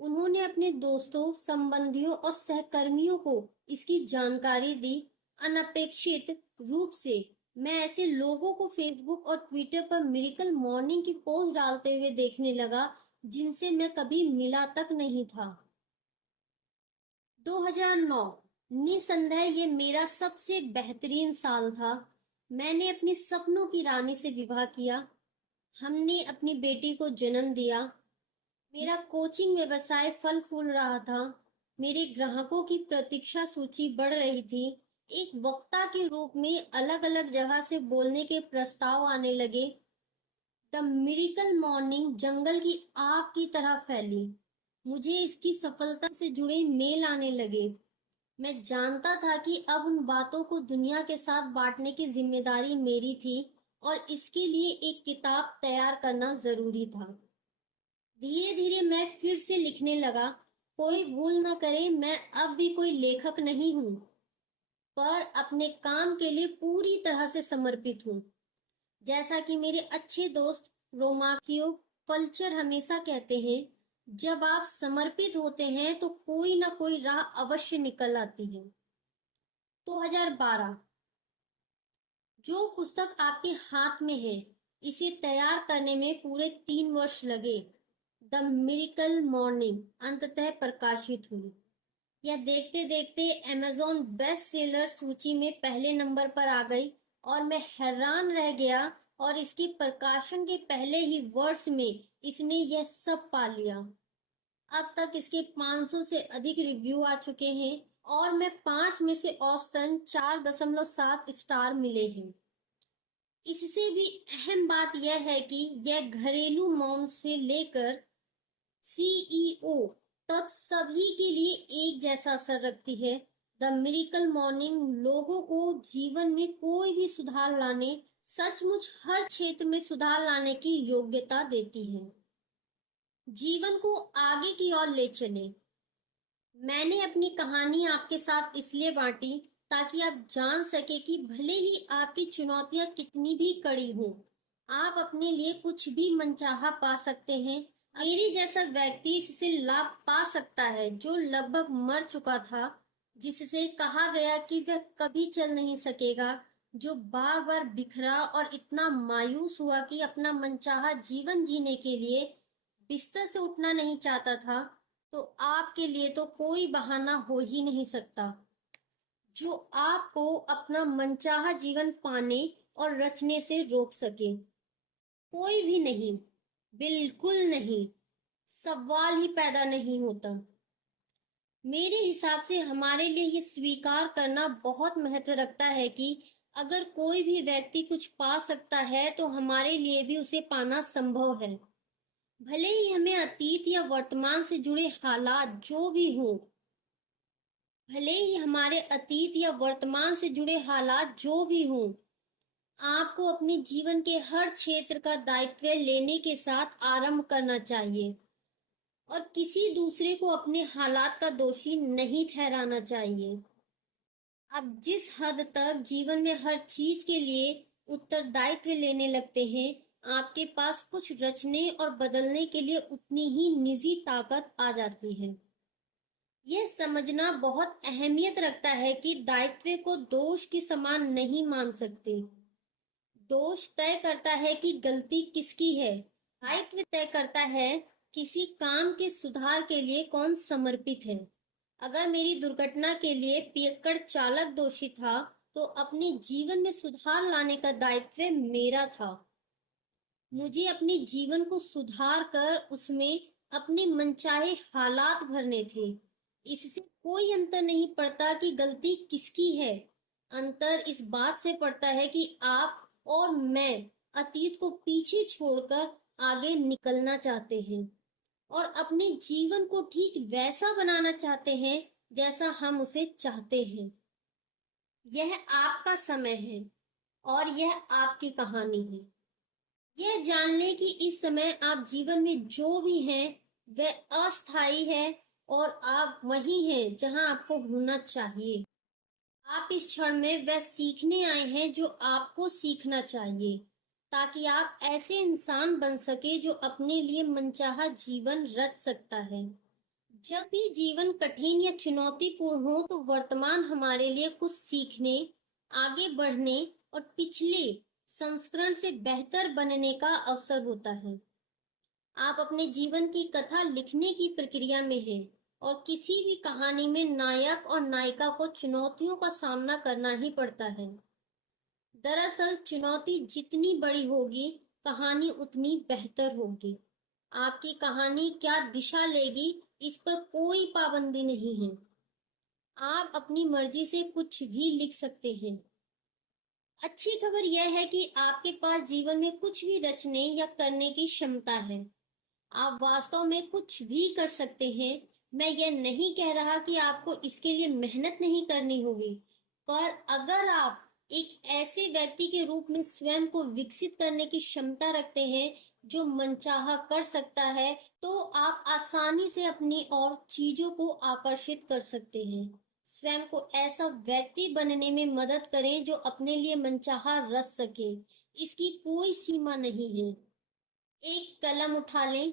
उन्होंने अपने दोस्तों, संबंधियों और सहकर्मियों को इसकी जानकारी दी। अनपेक्षित रूप से मैं ऐसे लोगों को फेसबुक और ट्विटर पर मिरेकल मॉर्निंग की पोस्ट डालते हुए देखने लगा जिनसे मैं कभी मिला तक नहीं था। 2009 निसंदेह ये मेरा सबसे बेहतरीन साल था। मैंने अपने सपनों की रानी से विवाह किया। हमने अपनी बेटी को जन्म दिया। मेरा कोचिंग व्यवसाय फल फूल रहा था। मेरे ग्राहकों की प्रतीक्षा सूची बढ़ रही थी। एक वक्ता के रूप में अलग अलग जगह से बोलने के प्रस्ताव आने लगे। द मिरेकल मॉर्निंग जंगल की आग की तरह फैली। मुझे इसकी सफलता से जुड़े मेल आने लगे। मैं जानता था कि अब उन बातों को दुनिया के साथ बांटने की जिम्मेदारी मेरी थी और इसके लिए एक किताब तैयार करना जरूरी था। धीरे धीरे मैं फिर से लिखने लगा। कोई भूल न करे, मैं अब भी कोई लेखक नहीं हूँ, पर अपने काम के लिए पूरी तरह से समर्पित हूँ। जैसा कि मेरे अच्छे दोस्त रोमाकियो फल्चर हमेशा कहते हैं, जब आप समर्पित होते हैं तो कोई ना कोई राह अवश्य निकल आती है। 2012 जो पुस्तक आपके हाथ में है, इसे तैयार करने में पूरे 3 वर्ष लगे। द मिरेकल मॉर्निंग अंततः प्रकाशित हुई। यह देखते देखते अमेज़न बेस्ट सेलर सूची में पहले नंबर पर आ गई और मैं हैरान रह गया। और इसके प्रकाशन के पहले ही वर्ष में इसने यह सब पा लिया। अब तक इसके 500 से अधिक रिव्यू आ चुके हैं और मैं 5 में से औसतन 4.7 स्टार मिले हैं। इससे भी अहम बात यह है कि यह घरेलू मॉम से लेकर सीईओ तक सभी के लिए एक जैसा असर रखती है। द मिरेकल मॉर्निंग लोगों को जीवन में कोई भी सुधार लाने, सचमुच हर क्षेत्र में सुधार लाने की योग्यता देती है। जीवन को आगे की ओर ले चले। मैंने अपनी कहानी आपके साथ इसलिए बांटी ताकि आप जान सके कि भले ही आपकी चुनौतियां कितनी भी कड़ी हों, आप अपने लिए कुछ भी मनचाहा पा सकते हैं। मेरे जैसा व्यक्ति इससे लाभ पा सकता है जो लगभग मर चुका था, जिससे कहा गया कि वह कभी चल नहीं सकेगा। जो बार बार बिखरा और इतना मायूस हुआ कि अपना मनचाहा जीवन जीने के लिए बिस्तर से उठना नहीं चाहता था, तो आपके लिए तो कोई बहाना हो ही नहीं सकता जो आपको अपना मनचाहा जीवन पाने और रचने से रोक सके। कोई भी नहीं, बिल्कुल नहीं, सवाल ही पैदा नहीं होता। मेरे हिसाब से हमारे लिए ये स्वीकार करना बहुत महत्व रखता है कि अगर कोई भी व्यक्ति कुछ पा सकता है तो हमारे लिए भी उसे पाना संभव है। भले ही हमें अतीत या वर्तमान से जुड़े हालात जो भी हों, भले ही हमारे अतीत या वर्तमान से जुड़े हालात जो भी हों, आपको अपने जीवन के हर क्षेत्र का दायित्व लेने के साथ आरंभ करना चाहिए और किसी दूसरे को अपने हालात का दोषी नहीं ठहराना चाहिए। अब जिस हद तक जीवन में हर चीज के लिए उत्तरदायित्व लेने लगते हैं, आपके पास कुछ रचने और बदलने के लिए उतनी ही निजी ताकत आ जाती है। यह समझना बहुत अहमियत रखता है कि दायित्व को दोष के समान नहीं मान सकते। दोष तय करता है कि गलती किसकी है, दायित्व तय करता है किसी काम के सुधार के लिए कौन समर्पित है। अगर मेरी दुर्घटना के लिए पियक्कड़ चालक दोषी था, तो अपने जीवन में सुधार लाने का दायित्व मेरा था। मुझे अपने जीवन को सुधार कर उसमें अपने मनचाहे हालात भरने थे। इससे कोई अंतर नहीं पड़ता कि गलती किसकी है। अंतर इस बात से पड़ता है कि आप और मैं अतीत को पीछे छोड़कर आगे निकलना चाहते हैं और अपने जीवन को ठीक वैसा बनाना चाहते हैं जैसा हम उसे चाहते हैं। यह आपका समय है और यह आपकी कहानी है। यह जान लें कि इस समय आप जीवन में जो भी हैं वह अस्थायी है और आप वही हैं जहां आपको होना चाहिए। आप इस क्षण में वह सीखने आए हैं जो आपको सीखना चाहिए, ताकि आप ऐसे इंसान बन सके जो अपने लिए मनचाहा जीवन रच सकता है। जब भी जीवन कठिन या चुनौतीपूर्ण हो तो वर्तमान हमारे लिए कुछ सीखने, आगे बढ़ने और पिछले संस्करण से बेहतर बनने का अवसर होता है। आप अपने जीवन की कथा लिखने की प्रक्रिया में हैं और किसी भी कहानी में नायक और नायिका को चुनौतियों का सामना करना ही पड़ता है। दरअसल चुनौती जितनी बड़ी होगी, कहानी उतनी बेहतर होगी। आपकी कहानी क्या दिशा लेगी, इस पर कोई पाबंदी नहीं है। आप अपनी मर्जी से कुछ भी लिख सकते हैं। अच्छी खबर यह है कि आपके पास जीवन में कुछ भी रचने या करने की क्षमता है। आप वास्तव में कुछ भी कर सकते हैं। मैं यह नहीं कह रहा कि आपको इसके लिए मेहनत नहीं करनी होगी, पर अगर आप एक ऐसे व्यक्ति के रूप में स्वयं को विकसित करने की क्षमता रखते हैं जो मनचाहा कर सकता है, तो आप आसानी से अपनी और चीजों को आकर्षित कर सकते हैं। स्वयं को ऐसा व्यक्ति बनने में मदद करें जो अपने लिए मनचाहा रच सके। इसकी कोई सीमा नहीं है। एक कलम उठा लें।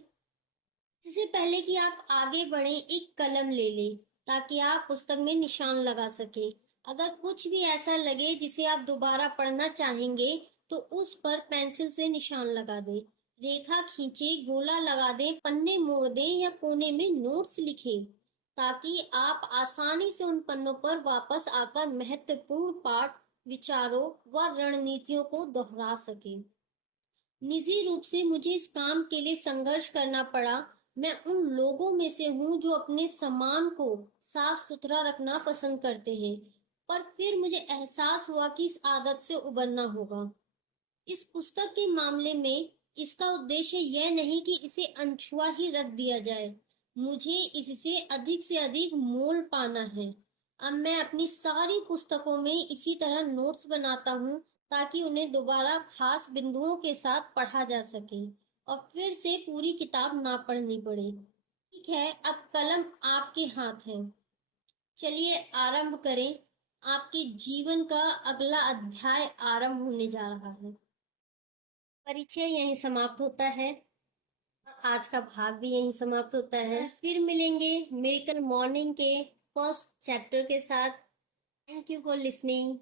इससे पहले कि आप आगे बढ़ें, एक कलम ले लें ताकि आप पुस्तक में निशान लगा सकें। अगर कुछ भी ऐसा लगे जिसे आप दोबारा पढ़ना चाहेंगे, तो उस पर पेंसिल से निशान लगा दें। रेखा खींचे, गोला लगा दें, पन्ने मोड़ दें या कोने में नोट्स लिखें, ताकि आप आसानी से उन पन्नों पर वापस आकर महत्वपूर्ण पाठ, विचारों व रणनीतियों को दोहरा सकें। निजी रूप से मुझे इस काम के लिए संघर्ष करना पड़ा। मैं उन लोगों में से हूँ जो अपने सामान को साफ सुथरा रखना पसंद करते हैं, पर फिर मुझे एहसास हुआ कि इस आदत से उबरना होगा। इस पुस्तक के मामले में इसका उद्देश्य यह नहीं कि इसे अनछुआ ही रख दिया जाए। मुझे इससे अधिक से अधिक मोल पाना है। अब मैं अपनी सारी पुस्तकों में इसी तरह नोट्स बनाता हूँ, ताकि उन्हें दोबारा खास बिंदुओं के साथ पढ़ा जा सके और फिर से पूरी किताब ना पढ़नी पड़े। ठीक है, अब कलम आपके हाथ है। चलिए आरंभ करें। आपके जीवन का अगला अध्याय आरंभ होने जा रहा है। परिचय यहीं समाप्त होता है और आज का भाग भी यहीं समाप्त होता है। फिर मिलेंगे मिरेकल मॉर्निंग के फर्स्ट चैप्टर के साथ। Thank you for listening.